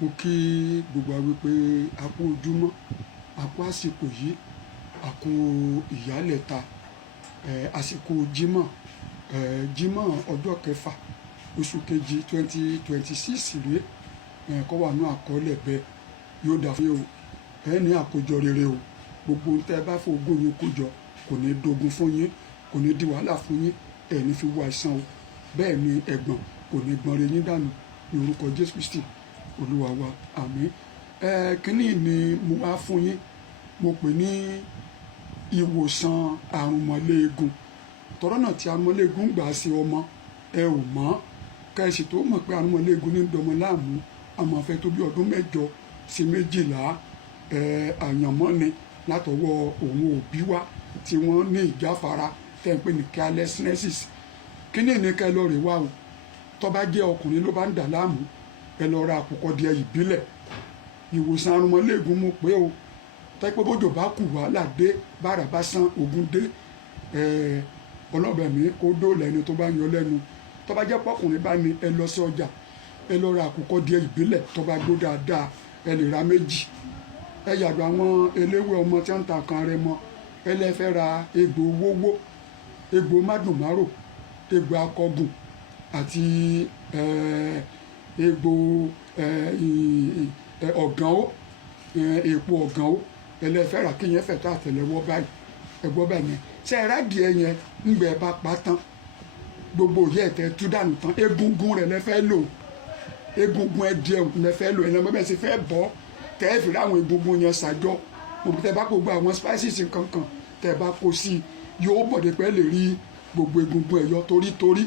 Mo kí gbogbo wa wípé a kú ojúmọ́, a kú àsìkò yìí, a kú ìyálẹ̀ta, àsìkò Jímọ̀, Jímọ̀ ọjọ́ kẹfà oṣù kejì 2026 rèé, kó wà ní àkọọ́lẹ̀ bẹ́ẹ̀ yóò dà fún yín o, ní àkójọ rere o, gbogbo ohun tẹ́ ẹ bá fọ ogún yín kójọ kò ní dogun fún yín, kò ní di wàhálà fún yín, ẹ̀ ní fi wá àìsàn o, bẹ́ẹ̀ ni ẹ̀gbọ̀n kò ní gbọ́n re yín dànù ní orúkọ Jésù Kristi Olúwa wa, àmín. Kínní ni mo wá fún yín, mo pè ní ìwòsàn àrùnmọ́léegun. Tọ́rọ́nà tí àrùnmọ́léegun gbà ṣe ọmọ ẹ ò mọ̀, kẹ́sì tó mọ̀ pé àrùnmọ́léegun ní dọmọ láàmú, àmọ́ fẹ́ tó bí ọdún 8 sí 12, àyànmọ́ ni látọwọ́ òun òbí wa tí wọ́n ní ìjáfara tẹ́ ń pè ní carelessness. Kínní ni kẹ́ lọ rè wá o, tó bá jẹ́ ọkùnrin ló bá ń dà láàmú, ẹ lọ ra àkùkọ díẹ̀ ìbílẹ̀. Ìwòsàn àrùnmọ́léegun mo pé o, tẹ́pẹ́ bójò bá kù wàhálà dé, bára bá sán ogun dé, ọlọ́bẹ̀ mi kó dóòlà ẹni tó bá yọ lẹ́nu. Tó bá jẹ́ pọ́kùnrin bá ní, ẹ lọ sí ọjà, ẹ lọ ra àkùkọ díẹ̀ ìbílẹ̀ tó bá gbó dáadáa, ẹ lè ra 2. Ẹ yàgbọ́ àwọn eléwé ọmọ tí wọ́n ń ta kan rẹ mọ́, ẹ lè fẹ́ ra egbò wówó, egbò mádùnmárò, egbò akọgùn àti egbò ọ̀gánwó, èpo ọ̀gánwó, ẹ lè fẹ́ rà kí yẹn fẹ́ tó àtẹ́lẹwọ́ báyìí, ẹ gbọ́ bẹ́ẹ̀ yẹn. Ṣé ẹ rádìẹ yẹn ńgbẹ bá pa tán, gbogbo yẹ tẹ tú dànù tán, egungun rẹ̀ lẹ fẹ́ lò, egungun ẹdìẹ lẹ fẹ́ lò, ẹ lọ bẹ́ẹ̀ sì fẹ́ bọ́ tẹ́ ẹ fi ráwọn egungun yẹn ṣàjọ, mo tẹ bá kó gbogbo àwọn spices kankan tẹ bá kó sí yóò bọ̀dé pẹ́ lè rí gbogbo egungun ẹ̀ yọ torítorí.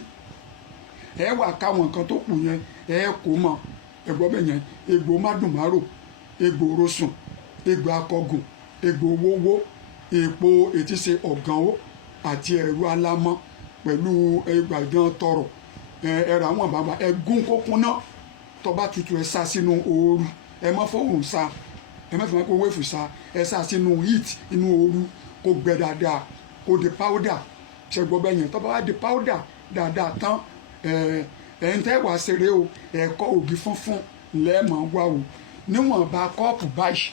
Ẹ wà káwọn nǹkan tó kù yẹn ẹ kó mọ, ẹ gbọ́ bẹ́ẹ̀ yẹn, egbò mádùnmárò, egbò rosùn, egbò akọgùn, egbò wówó, èpo ètíṣe ọ̀gánwó àti ẹ̀rù alámọ́ pẹ̀lú ẹgbàdàn tọrọ, ẹ̀rọ àwọn bàbá ẹgún kókún náà tó bá tutù ẹ sá sínú ooru, ẹ má fọwọ́n sá, ẹ má fi máa kó wéfù sá, ẹ sá sínú heat inú ooru kó gbẹ dáadáa kó di powder. Ṣé gbọ́ bẹ́ẹ̀ yẹn, tó bá wá di powder dáadáa tán, ẹ̀ ń tẹ́ wàá ṣeré o, ẹ̀kọ́ ògì funfun lẹ́ẹ̀mọ̀ wá o, níwọ̀nba kọ́ọ̀pù báyìí,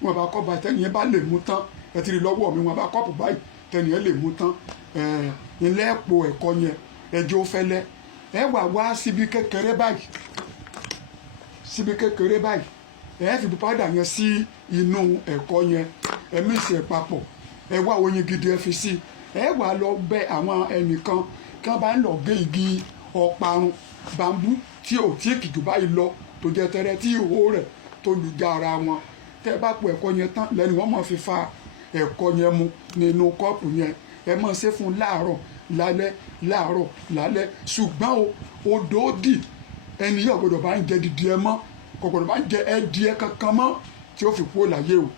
níwọ̀nba kọ́ọ̀pù báyìí tẹ́niyẹn bá lè mú tán, ẹ ti rí lọ́wọ́ mi, níwọ̀nba kọ́ọ̀pù báyìí tẹ́niyẹn lè mú tán, ilé ẹ̀pọ̀ ẹ̀kọ́ yẹn ẹjọ́ fẹ́lẹ́, ẹ wà wá síbi kékeré báyìí, síbi kékeré báyìí, ẹ fi powder yẹn sí inú ẹ̀kọ́ yẹn, ẹ mix ẹ̀ papọ̀, ẹ wá oyin gidi ẹ fi sí, ẹ wà lọ bẹ àwọn ẹnìkan kí wọ́n bá ń lọ gé igi ọparun bambú tí ò tí kìjù báyìí lọ tó jẹ tẹrẹ tí ìhó rẹ̀ tó lu já ara wọn. Tẹ́ bá po ẹ̀kọ́ yẹn tán lẹ́nu wọ́n máa fi fa ẹ̀kọ́ yẹn mu nínú kọ́ọ̀pù yẹn, ẹ máa ṣe fún láàárọ̀ lálẹ́, láàárọ̀ lálẹ́. Ṣùgbọ́n o dòódì ẹni yóò gbọdọ̀ bá ń jẹ dídí ẹ mọ́, kò gbọdọ̀ bá ń jẹ ẹdìẹ kankan mọ́ tí ó fi kú láyé o.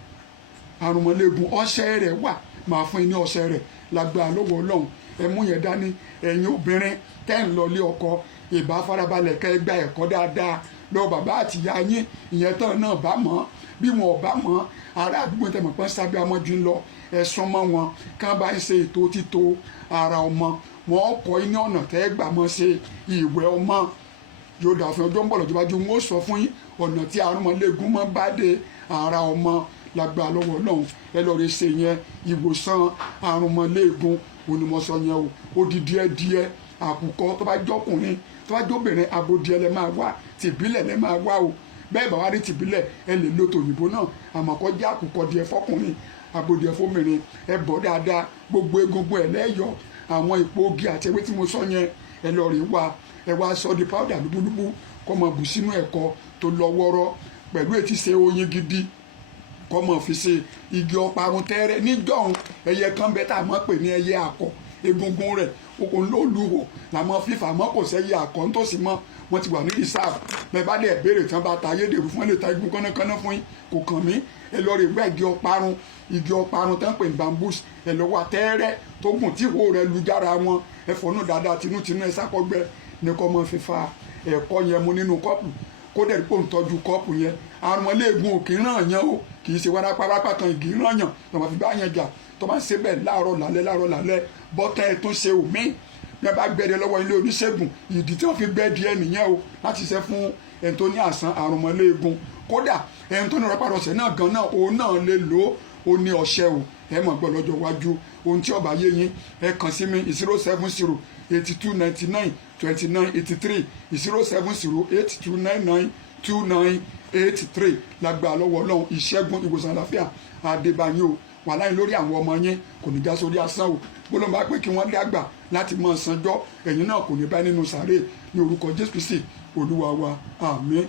Àrùnmọ́léegun ọṣẹ rẹ̀ wà, máa fún yín ní ọṣẹ rẹ̀ lágbára lọ́wọ́ Ọlọ́run. Ẹ mú yẹn dání, ẹ̀yin obìnrin tẹ́ ń lọ ilé ọkọ, ìbá farabalẹ̀ kẹ́ ẹ gba ẹ̀kọ́ dáadáa lọ bàbá àti ìyá yín, ìyẹn tán náà bá mọ̀, bí wọn ò bá mọ̀, ará àdúgbò tẹ́ mọ̀ pé sábẹ́ amọ́jú ń lọ, ẹ sún mọ́ wọn, kán bá ń ṣe ètò títò ara ọmọ, wọn kọ́ yín ní ọ̀nà tẹ́ ẹ gbà mọ́ ṣe ìwẹ̀ ọmọ. Yóò dà fún ọjọ́ ń bọ̀ lọ́jọ́ bájú, wọn ó sọ fún yín ọ̀nà tí àrùnmọ́léegun máa bá dé ara ọmọ lágbára lọ́wọ́ Ọlọ́run. Ẹ lọ rè ṣe yẹn, ìwòsàn àrùnmọ́léegun onímọ̀sọ yẹn o, ó di díẹ̀díẹ̀ àkùkọ tó bá jọkùnrin tó bá jóbìnrin abodìẹ lẹ máa wá, tìbílẹ̀ lẹ máa wá o. Bẹ́ẹ̀ bá wá rí tìbílẹ̀ ẹ lè lo tòyìnbó náà, àmọ́ kó jẹ́ àkùkọ díẹ̀ fọkùnrin, abodìẹ fóbìnrin, ẹ bọ̀ dáadáa, gbogbo egungun ẹ lẹ́yọ̀, àwọn èpo ogi àti ewé tí mo sọ yẹn ẹ lọ rí wá, ẹ wá sọ di powder lúbúlúbú kó máa bù sínú ẹ̀kọ tó lọ wọ́rọ́ pẹ̀lú ètí ṣe oyin gidi kó máa fi ṣe igi ọparun tẹ́rẹ́. Níjọ́un ẹyẹ kan bẹ tá a máa pè ní ẹyẹ akọ, egungun rẹ̀ okùn ló lù wò làmọ́ fífa mọ́ kò sẹ́yẹ akọ nítòsí mọ́, wọ́n ti wà ní reserve. Bẹ́ẹ̀ bá dẹ̀ béèrè tí wọ́n bá ta ayédèrú fún ẹ lè ta igun kánnakánná fún yín, kò kàn mí. Ẹ lọ rè wá igi ọparun tán pè ní bambus, ẹ lọ wá tẹ́rẹ́ tó gùn tí ìhó rẹ̀ lu jára wọn, ẹ fọnú dáadáa tinútinú ẹ sákọ́gbẹ́ ní kó máa fi fa ẹ̀kọ́ yẹn mu nínú kọ́ọ̀pù, kó dẹ̀ kó ń tọ́jú kọ́ọ̀pù yẹn. Àrùnmọ́léegun ò kì í ràn yàn o, kì í ṣe wárápá kan igi ràn yàn tó máa fi bá yẹn jà, tó máa ń ṣe bẹ́ẹ̀ láàárọ̀ lálẹ́ bọ́tẹ́ ẹ tún ṣe òmíì bí wọ́n bá gbẹ́dẹ lọ́wọ́ ilé oníṣègùn ìdí tí wọ́n fi gbẹ́dẹ ẹ nìyẹn o láti ṣe fún ẹni tó ní àìsàn àrùnmọ́léegun kódà ẹni tó ní rọpárọsẹ̀ náà gan náà òun náà lè lò ó ní ọṣẹ o ẹ mọ̀ gbọ́ lọ́jọ́ iwájú ohun tí ó bá yé yín ẹ kàn sí mi 070 8299 2983 070 8299 2983 lágbà lọ́wọ́ ọlọ́run ìṣẹ́gun ìwòsàn àlàáfíà àdébáyé o wà láyé lórí àwọn ọmọ yín kò ní já sórí asán o gbọ́dọ̀ bá pé kí wọ́n dàgbà láti mọ̀ sanjọ́ ẹ̀yin náà kò ní bá nínú sàárè ní orúkọ Jésù Kristi olúwa wa àmín.